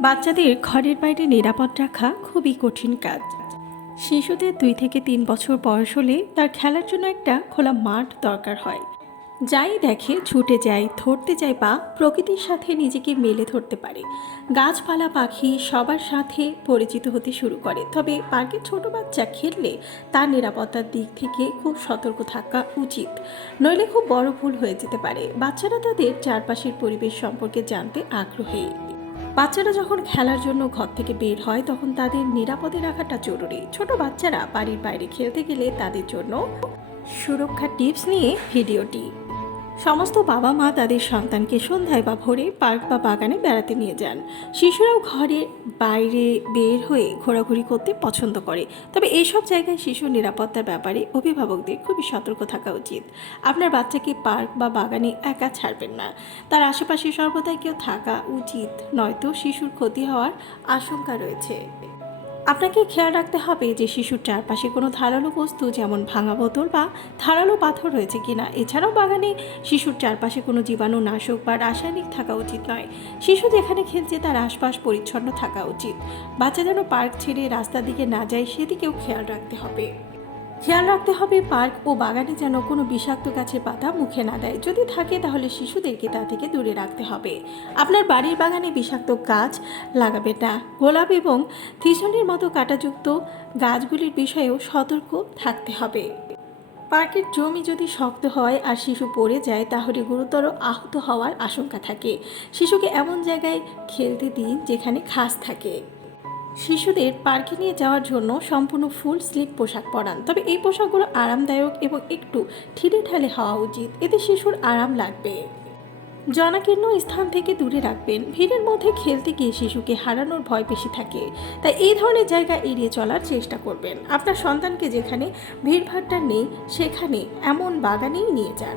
বাচ্চাদের ঘরের বাইরে নিরাপদ রাখা খুবই কঠিন কাজ। শিশুদের দুই থেকে তিন বছর বয়স হলে তার খেলার জন্য একটা খোলা মাঠ দরকার হয়। যাই দেখে, ছুটে যায় ধরতে যায় বা প্রকৃতির সাথে নিজেকে মেলে ধরতে পারে। গাছপালা, পাখি সবার সাথে পরিচিত হতে শুরু করে। তবে পার্কে ছোট বাচ্চা খেললে তার নিরাপত্তার দিক থেকে খুব সতর্ক থাকা উচিত। নইলে খুব বড় ভুল হয়ে যেতে পারে। বাচ্চারা তাদের চারপাশের পরিবেশ সম্পর্কে জানতে আগ্রহী। বাচ্চারা যখন খেলার জন্য ঘর থেকে বের হয়, তখন তাদের নিরাপদে রাখাটা জরুরি। ছোট বাচ্চারা বাড়ির বাইরে খেলতে গেলে তাদের জন্য সুরক্ষা টিপস নিয়ে ভিডিওটি সমস্ত বাবা মা তাদের সন্তানকে সন্ধ্যায় বা ভোরে পার্ক বা বাগানে বেড়াতে নিয়ে যান। শিশুরাও ঘরের বাইরে বের হয়ে ঘোরাঘুরি করতে পছন্দ করে। তবে এইসব জায়গায় শিশুর নিরাপত্তার ব্যাপারে অভিভাবকদের খুবই সতর্ক থাকা উচিত। আপনার বাচ্চাকে পার্ক বা বাগানে একা ছাড়বেন না। তার আশেপাশে সর্বদাই কেউ থাকা উচিত, নয়তো শিশুর ক্ষতি হওয়ার আশঙ্কা রয়েছে। আপনাকে খেয়াল রাখতে হবে যে শিশুর চারপাশে কোনো ধারালো বস্তু, যেমন ভাঙা বোতল বা ধারালো পাথর রয়েছে কিনা। এছাড়াও বাগানে শিশুর চারপাশে কোনো জীবাণু নাশক বা রাসায়নিক থাকা উচিত নয়। শিশু যেখানে খেলছে, তার আশপাশ পরিচ্ছন্ন থাকা উচিত। বাচ্চা যেন পার্ক ছেড়ে রাস্তার দিকে না যায়, সেদিকেও খেয়াল রাখতে হবে। খেয়াল রাখতে হবে, পার্ক ও বাগানে যেন কোনো বিষাক্ত গাছের পাতা মুখে না দেয়। যদি থাকে তাহলে শিশুদেরকে তা থেকে দূরে রাখতে হবে। আপনার বাড়ির বাগানে বিষাক্ত গাছ লাগাবে না। গোলাপ এবং থিসনের মতো কাটাযুক্ত গাছগুলির বিষয়েও সতর্ক থাকতে হবে। পার্কের জমি যদি শক্ত হয় আর শিশু পড়ে যায়, তাহলে গুরুতর আহত হওয়ার আশঙ্কা থাকে। শিশুকে এমন জায়গায় খেলতে দিন যেখানে ঘাস থাকে। শিশুদের পার্কে নিয়ে যাওয়ার জন্য সম্পূর্ণ ফুল স্লিপ পোশাক পরান। তবে এই পোশাকগুলো আরামদায়ক এবং একটু ঠিলে ঠালে হওয়া উচিত। এতে শিশুর আরাম লাগবে। জনাকীর্ণ স্থান থেকে দূরে রাখবেন। ভিড়ের মধ্যে খেলতে গিয়ে শিশুকে হারানোর ভয় বেশি থাকে। তাই এই ধরনের জায়গা এড়িয়ে চলার চেষ্টা করবেন। আপনার সন্তানকে যেখানে ভিড়ভাড়টা নেই, সেখানে এমন বাগানেই নিয়ে যান।